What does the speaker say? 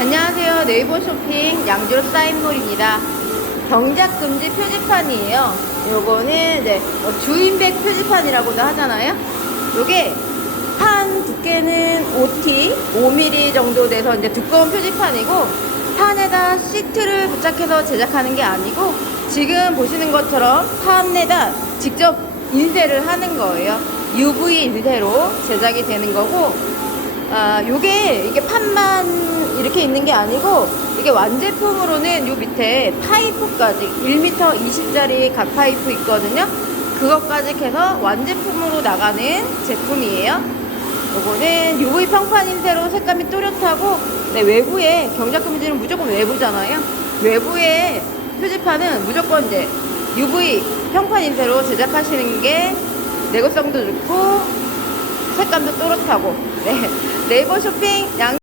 안녕하세요. 네이버 쇼핑 양주로 사인몰입니다. 경작 금지 표지판이에요. 요거는 이제 뭐 주인백 표지판이라고도 하잖아요. 요게 판 두께는 5T, 5mm 정도 돼서 이제 두꺼운 표지판이고 판에다 시트를 부착해서 제작하는 게 아니고 지금 보시는 것처럼 판에다 직접 인쇄를 하는 거예요. UV 인쇄로 제작이 되는 거고 아, 요게 이게 판만 이렇게 있는 게 아니고 이게 완제품으로는 요 밑에 파이프까지 1m 20짜리 각 파이프 있거든요. 그것까지 해서 완제품으로 나가는 제품이에요. 요거는 UV 평판 인쇄로 색감이 또렷하고 네, 외부에 경작금지는 무조건 외부잖아요. 외부에 표지판은 무조건 이제 UV 평판 인쇄로 제작하시는 게 내구성도 좋고 색감도 또렷하고 네 네이버 쇼핑 양